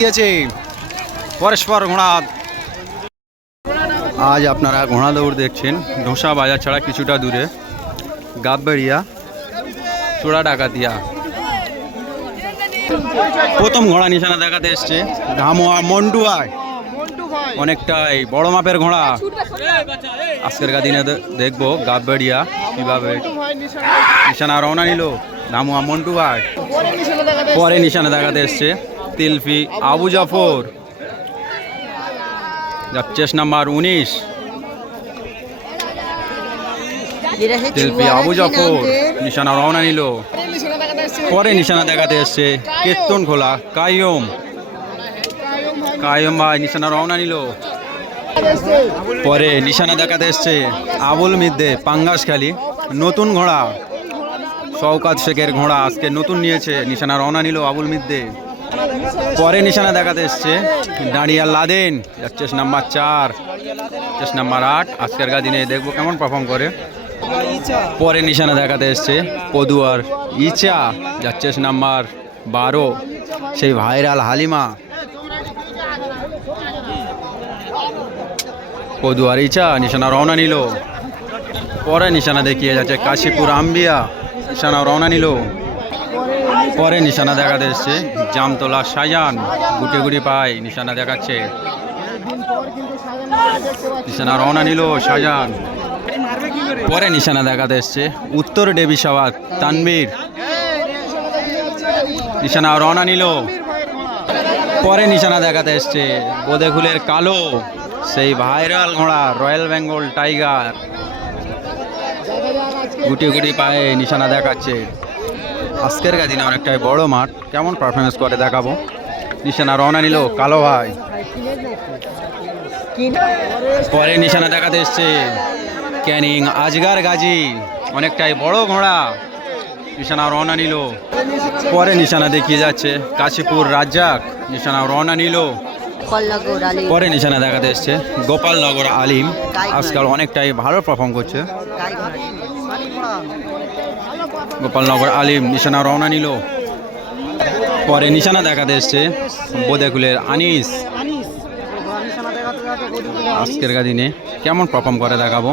দিয়েছে পরস্পর ঘোড়া। আজ আপনারা ঘোড়া দৌড় দেখছেন ঢোসা বাজার ছাড়া কিছুটা দূরে গাববেড়িয়া চূড়া ডাকাতিয়া। প্রথম ঘোড়া নিশানা দেখাতে এসছে ঘামোয়া মন্টুয়ায়, অনেকটাই বড় মাপের ঘোড়া। আজকের দিনে দেখবো গাববেড়িয়া কিভাবে নিশানা রওনা নিল ঘামোয়া মন্টুয়ায়। পরে নিশানা দেখাতে এসছে তিলফি আবু জাফর, চেস নাম্বার 19। তিলফি আবু জাফর নিশানা রওনা নিল। পরে নিশানা দেখাতে এসছে কেতন খোলা কায়ুম ভাই নিশানা রওনা নিল। পরে নিশানা দেখাতে এসছে আবুল মিদ্দে পাঙ্গাসখালী, নতুন ঘোড়া শওকাত শেখের ঘোড়া আজকে নতুন নিয়েছে, নিশানা রওনা নিল আবুল মিদ্দে। পরে নিশানা দেখাতে এসছে দাঁড়িয়া লাদেন, চেস নাম্বার 4, চেস নাম্বার 8। আজকের দিনে দেখবো কেমন পারফর্ম করে। পরে নিশানা দেখাতে এসছে পদুয়ার ইচা, চেস নাম্বার 12, সেই ভাইরাল হালিমা। পদুয়ার ইচা নিশানা রওনা নিল। পরে নিশানা দেখিয়ে যাচ্ছে কাশীপুর আম্বিয়া, নিশানা রওনা নিল। পরে নিশানা দেখাতে এসছে জামতলা শাহজাহান, গুটে গুটি পায় নিশানা দেখাচ্ছে, নিশানা রওনা নিল শাহজাহান। পরে নিশানা দেখাতে এসছে উত্তর ডেবিসাবাদ তানবীর, নিশানা রওনা নিল। পরে নিশানা দেখাতে এসছে বোদেখুলের কালো, সেই ভাইরাল ঘোড়া রয়্যাল বেঙ্গল টাইগার, গুটি গুটি পায়ে নিশানা দেখাচ্ছে। আজকের দিনে অনেকটাই বড় মাঠ, কেমন পারফরমেন্স করে দেখাবো। নিশানা রওনা নিল কালো ভাই। পরে নিশানা দেখাতে এসছে ক্যানিং আজগার গাজী, অনেকটাই বড় ঘোড়া, নিশানা রওনা নিল। পরে নিশানা দেখিয়ে যাচ্ছে কাশীপুর রাজ্জাক, নিশানা রওনা নিল। পরে নিশানা দেখাতে এসছে গোপালনগর আলিম, আজকাল অনেকটাই ভালো পারফর্ম করছে। গোপালনগর আলিম নিশানা রওনা নিল। পরে নিশানা দেখাতে এসছে বোদেকুলের আনিস, আজকের দিনে কেমন পারফর্ম করে দেখাবো।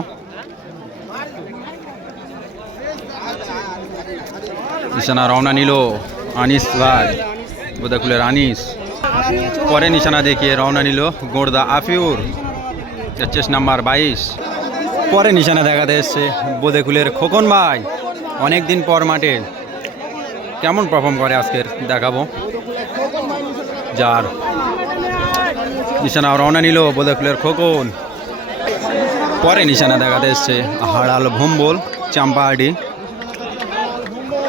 নিশানা রওনা নিল আনিস ভাই, বোদেকুলের আনিস। পরে নিশানা দেখিয়ে রওনা নিল গোর্দা আফিউর, চেস নাম্বার 22। পরে নিশানা দেখাতে এসছে বোদেকুলের খোকন ভাই, অনেকদিন পর মাঠে, কেমন পারফর্ম করে আজকের দেখাবো। যার নিশানা রওনা নিল বোদেকুলের খোকন। পরে নিশানা দেখাতে এসছে হাড়াল ভম্বল চাম্পাহাটি,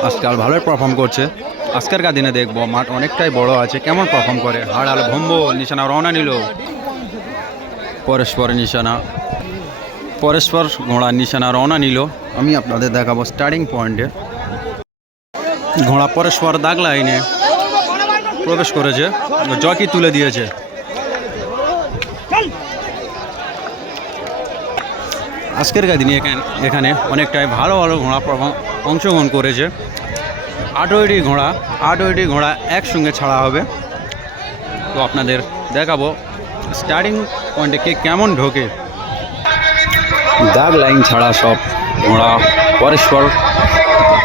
আজকাল ভালোই পারফর্ম করছে। আজকের দিনে দেখবো মাঠ অনেকটাই বড় আছে, কেমন পারফর্ম করে। হাড়াল ভম্বল নিশানা রওনা নিল। পরস্পর নিশানা পরস্পর ঘোড়ার নিশানা রওনা নিল। আমি আপনাদের দেখাবো স্টার্টিং পয়েন্টে ঘোড়া পরস্পর দাগ লাইনে প্রবেশ করেছে, জকি তুলে দিয়েছে। আজকের দিনে এখানে অনেকটাই ভালো ভালো ঘোড়া অংশগ্রহণ করেছে। 8টি ঘোড়া একসঙ্গে ছাড়া হবে, তো আপনাদের দেখাবো স্টার্টিং পয়েন্টে কে কেমন ঢোকে। দাগ লাইন ছাড়া সব ঘোড়া পরস্পর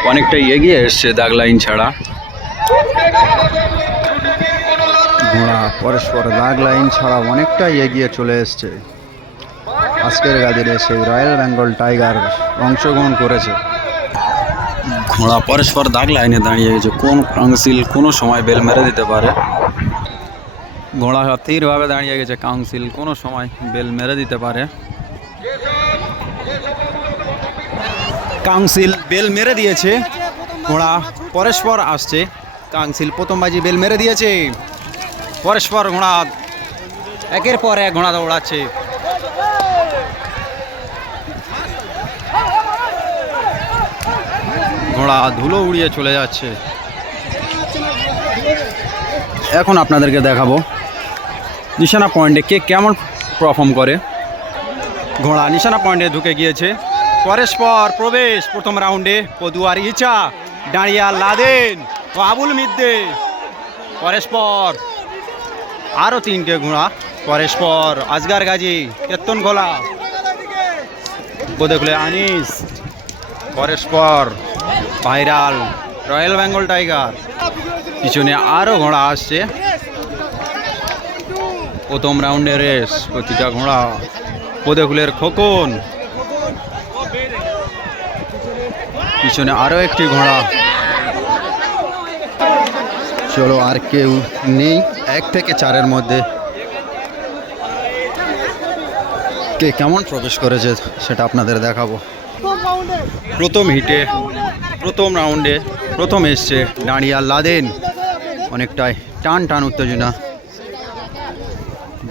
অনেকটাই এগিয়ে এসছে। দাগ লাইন ছাড়া ঘোড়া পরস্পর দাগ লাইন ছাড়া অনেকটাই এগিয়ে চলে এসছে। আজকের দিনে সেই রয়্যাল বেঙ্গল টাইগার অংশগ্রহণ করেছে। ঘোড়া পরস্পর দাগ লাইনে দাঁড়িয়ে গেছে, কোন কাউন্সিল কোনো সময় বেল মেরে দিতে পারে। ঘোড়া স্থিরভাবে দাঁড়িয়ে গেছে, কাউন্সিল কোনো সময় বেল মেরে দিতে পারে। কাউন্সিল বেল মেরে দিয়েছে, ঘোড়া পরস্পর আসছে। কাউন্সিল প্রথম বাজি বেল মেরে দিয়েছে, পরস্পর ঘোড়া একের পর এক ঘোড়া দৌড়াচ্ছে। ঘোড়া ধুলো উড়িয়ে চলে যাচ্ছে। এখন আপনাদেরকে দেখাবো নিশানা পয়েন্টে কে কেমন পারফর্ম করে। ঘোড়া নিশানা পয়েন্টে ঢুকে গিয়েছে, পরস্পর প্রবেশ প্রথম রাউন্ডে পদুয়ার ইচা, দাঁড়িয়া লাদেন ও আবুল মিদ্দে পরস্পর আরও তিনটে ঘোড়া পরস্পর আজগার গাজী কেতন গোলা দেখলে আনিস পরস্পর ভাইরাল রয়্যাল বেঙ্গল টাইগার। পিছনে আরও ঘোড়া আসছে। প্রথম রাউন্ডে রেস প্রতিটা ঘোড়া পদেকুলের খোকন, পিছনে আরও একটি ঘোড়া। চলো আর কেউ নেই, 1 থেকে 4-এর মধ্যে কে কেমন প্রবেশ করেছে সেটা আপনাদের দেখাবো। প্রথম হিটে প্রথম রাউন্ডে প্রথম এসছে দাঁড়িয়ে লাদেন, অনেকটাই টান টান উত্তেজনা।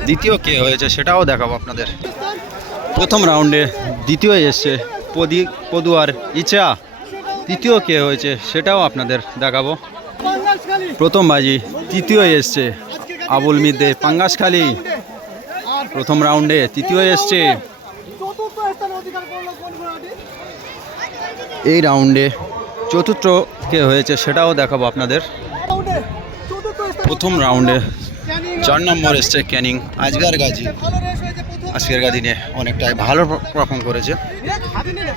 দ্বিতীয় কে হয়েছে সেটাও দেখাবো আপনাদের। প্রথম রাউন্ডে দ্বিতীয় এসছে পদুয়ার ইচ্ছা, তৃতীয় কে হয়েছে সেটাও আপনাদের দেখাবো। প্রথম বাজি তৃতীয় এসছে আবুল মিদ্দে পাঙ্গাসখালী, প্রথম রাউন্ডে তৃতীয় এসছে। এই রাউন্ডে চতুর্থ কে হয়েছে সেটাও দেখাবো আপনাদের। প্রথম রাউন্ডে 4 নম্বর এসছে ক্যানিং আজগার গাজী, আজকের দিনে অনেকটাই ভালো পারফর্ম করেছে।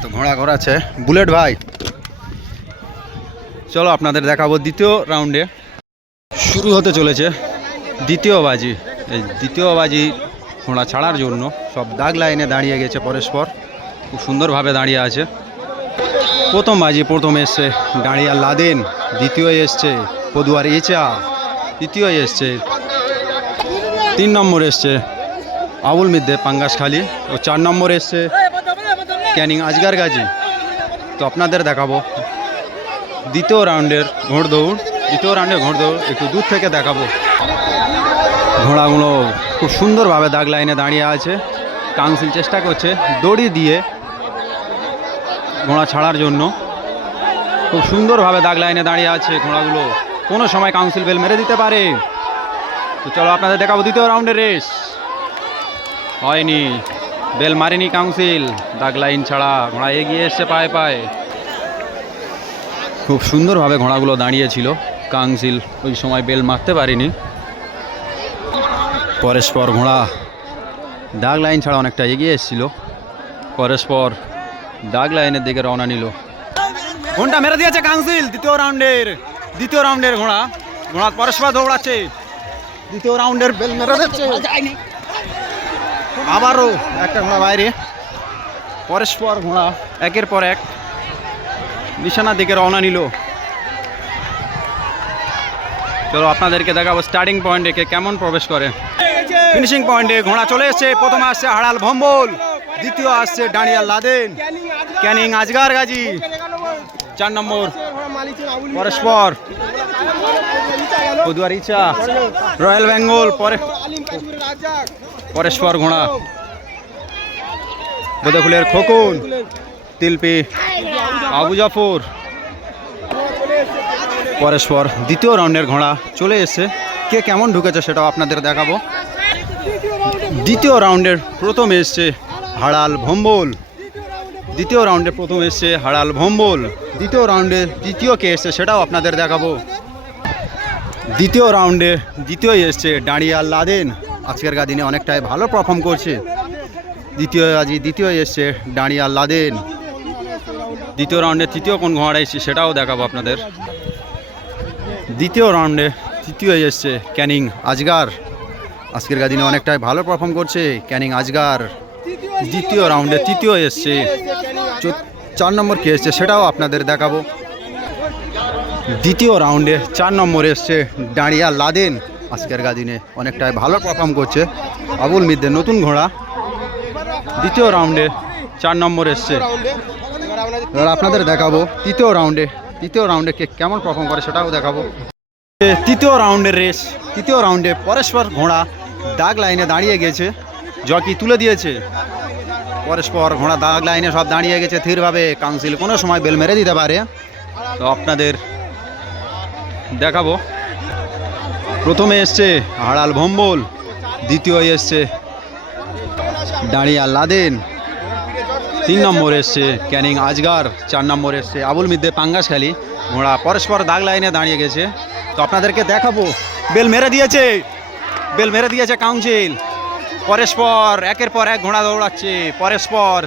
তো ঘোড়া ঘোরাচ্ছে বুলেট ভাই। চলো আপনাদের দেখাবো দ্বিতীয় রাউন্ডে শুরু হতে চলেছে দ্বিতীয় বাজি। এই দ্বিতীয় বাজি ঘোড়া ছাড়ার জন্য সব দাগ লাইনে দাঁড়িয়ে গেছে পরস্পর, খুব সুন্দরভাবে দাঁড়িয়ে আছে। প্রথম বাজি প্রথম এসছে দাঁড়িয়ে লাদেন, দ্বিতীয় এসছে পদুয়ার ইচা, তৃতীয় এসছে 3 নম্বর এসছে আবুল মিদ্দে পাঙ্গাসখালী ও 4 নম্বর এসছে ক্যানিং আজগার গাজী। তো আপনাদের দেখাবো দ্বিতীয় রাউন্ডের ঘোড়দৌড়। দ্বিতীয় রাউন্ডে ঘোড়দৌড় একটু দূর থেকে দেখাবো। ঘোড়াগুলো খুব সুন্দরভাবে দাগ লাইনে দাঁড়িয়ে আছে। কাউন্সিল চেষ্টা করছে দড়ি দিয়ে ঘোড়া ছাড়ার জন্য, খুব সুন্দরভাবে দাগ লাইনে দাঁড়িয়ে আছে ঘোড়াগুলো, কোনো সময় কাউন্সিল বেল মেরে দিতে পারে। তো চলো আপনাদের দেখাবো দ্বিতীয় রাউন্ডের রেস। হয়নি, বেল মারেনি কাউন্সিল, দাগ লাইন ছাড়া ঘোড়া এগিয়ে এসছে পায়ে পায়ে। খুব সুন্দরভাবে ঘোড়াগুলো দাঁড়িয়েছিল, কাউন্সিল ওই সময় বেল মারতে পারেনি। পরস্পর ঘোড়া দাগ লাইন ছাড়া অনেকটা এগিয়ে এসেছিল, পরস্পর দাগ লাইনের দিকে রওনা নিল। ঘোড়া মেরে দিয়েছে কাউন্সিল দ্বিতীয় রাউন্ডের ঘোড়া পরস্পর দৌড়াচ্ছে। দ্বিতীয় রাউন্ডের বেল মেরে দিচ্ছে, আবারও একটা ঘোড়া বাইরে। পরস্পর ঘোড়া একের পর এক নিশানার দিকে রওনা নিল। চলো আপনাদেরকে দেখাবো স্টার্টিং পয়েন্টে কে কেমন প্রবেশ করে। ফিনিশিং পয়েন্টে ঘোড়া চলে এসছে। প্রথম আসছে হাড়াল ভম্বল, দ্বিতীয় আসছে দাঁড়িয়ে লাদেন, ক্যানিং আজগার গাজী, 4 নম্বর পরস্পর পদুয়ার ইচ্ছা, রয়্যাল বেঙ্গল পরস্পর ঘোড়া, বোদাকুলের খোকন, তিলপি আবু জাফর পরস্পর। দ্বিতীয় রাউন্ডের ঘোড়া চলে এসছে, কে কেমন ঢুকেছে সেটাও আপনাদের দেখাবো। দ্বিতীয় রাউন্ডের প্রথম এসছে হাড়াল ভম্বল, দ্বিতীয় রাউন্ডে প্রথম এসছে হাড়াল ভম্বল। দ্বিতীয় রাউন্ডে দ্বিতীয় কে এসছে সেটাও আপনাদের দেখাবো। দ্বিতীয় রাউন্ডে দ্বিতীয় এসছে দাঁড়িয়ে লাদেন, আজকের দিনে অনেকটাই ভালো পারফর্ম করছে। দ্বিতীয় এসছে দাঁড়িয়ে লাদেন। দ্বিতীয় রাউন্ডে তৃতীয় কোন ঘোড়া এসছে সেটাও দেখাবো আপনাদের। দ্বিতীয় রাউন্ডে তৃতীয় এসছে ক্যানিং আজগার, আজকের দিনে অনেকটাই ভালো পারফর্ম করছে ক্যানিং আজগার। দ্বিতীয় রাউন্ডে তৃতীয় এসছে 4 নম্বর কে এসছে সেটাও আপনাদের দেখাবো। দ্বিতীয় রাউন্ডে 4 নম্বর এসছে দাঁড়িয়ে লাদেন, আজকের দিনে অনেকটাই ভালো পারফর্ম করছে আবুল মিদ্দের নতুন ঘোড়া। দ্বিতীয় রাউন্ডে 4 নম্বর এসছে। এবার আপনাদের দেখাবো তৃতীয় রাউন্ডে কে কেমন পারফর্ম করে সেটাও দেখাবো। তৃতীয় রাউন্ডের রেস, তৃতীয় রাউন্ডে পরস্পর ঘোড়া দাগ লাইনে দাঁড়িয়ে গেছে, জকি তুলে দিয়েছে। পরস্পর ঘোড়া দাগ লাইনে সব দাঁড়িয়ে গেছে স্থিরভাবে, কাউন্সিল কোনো সময় বেল মেরে দিতে পারে। তো আপনাদের দেখাবো প্রথমে এসছে হাড়াল ভম্বল, দ্বিতীয় এসছে দাঁড়িয়ে লাদেন, 3 নম্বর এসছে ক্যানিং আজগার, 4 নম্বর এসছে আবুল মিদ্দে পাঙ্গাসখালী। ঘোড়া পরস্পর দাগ লাইনে দাঁড়িয়ে গেছে। তো আপনাদেরকে দেখাবো বেল মেরে দিয়েছে, বেল মেরে দিয়েছে কাউন্সিল। পরস্পর একের পর এক ঘোড়া দৌড়াচ্ছে, পরস্পর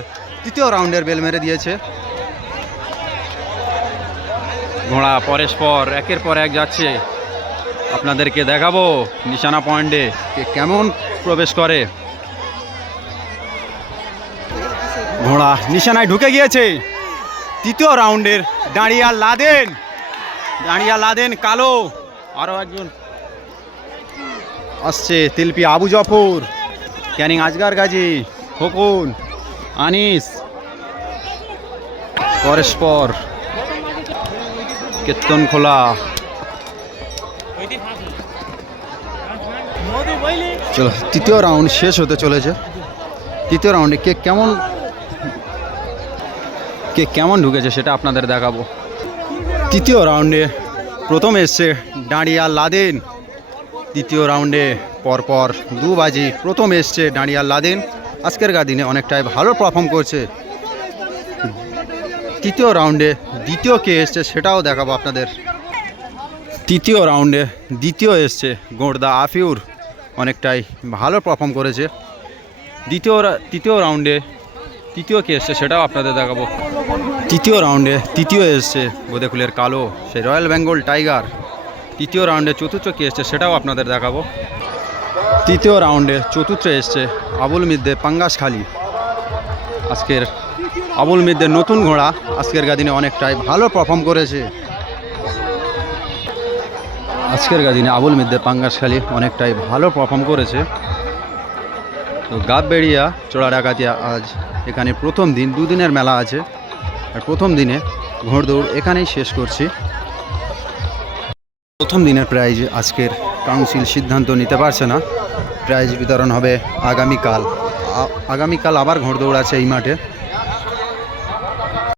তৃতীয় রাউন্ডের বেল মেরে দিয়েছে। ঘোড়া পরস্পর একের পর এক যাচ্ছে, আপনাদেরকে দেখাবো নিশানা পয়েন্টে কে কেমন প্রবেশ করে। ঘোড়া নিশানায় ঢুকে গিয়েছে। তৃতীয় রাউন্ডের দাঁড়িয়া লাদেন কালো, আরও একজন আসছে, তেলপি আবু জফর, ক্যানিং আজগার গাজী, খোকন, আনিস, পরস্পর, কেতন খোলা। চলো, তৃতীয় রাউন্ড শেষ হতে চলেছে। তৃতীয় রাউন্ডে কে কেমন ঢুকেছে সেটা আপনাদের দেখাবো। তৃতীয় রাউন্ডে প্রথম এসছে দাঁড়িয়া লাদেন। তৃতীয় রাউন্ডে পরপর দুবাজি প্রথম এসছে দাঁড়িয়া লাদেন, আজকের দিনে অনেকটাই ভালো পারফর্ম করছে। তৃতীয় রাউন্ডে দ্বিতীয় কে এসছে সেটাও দেখাবো আপনাদের। তৃতীয় রাউন্ডে দ্বিতীয় এসছে গোড়দা আফিউর, অনেকটাই ভালো পারফর্ম করেছে। তৃতীয় রাউন্ডে তৃতীয় কে এসছে সেটাও আপনাদের দেখাবো। তৃতীয় রাউন্ডে তৃতীয় এসছে বোদেকুলের কালো, সে রয়্যাল বেঙ্গল টাইগার। তৃতীয় রাউন্ডে চতুর্থ কে এসছে সেটাও আপনাদের দেখাবো। তৃতীয় রাউন্ডে চতুর্থ এসছে আবুল মিদ্দে পাঙ্গাসখালী। আজকের আবুল মিদ্দের নতুন ঘোড়া, আজকের দিনে অনেকটাই ভালো পারফর্ম করেছে। আজকের দিনে আবুল মিদ্দে পাঙ্গাসখালী অনেকটাই ভালো পারফর্ম করেছে। তো গাববেড়িয়া চোড়াডাকাতিয়া আজ এখানে প্রথম দিন, দুদিনের মেলা আছে, আর প্রথম দিনে ঘোড়দৌড় এখানেই শেষ করছি। প্রথম দিনের প্রাইজ আজকের কাউন্সিল সিদ্ধান্ত নিতে পারছে না, প্রাইজ বিতরণ হবে আগামীকাল। আবার ঘোড়দৌড় আছে এই মাঠে।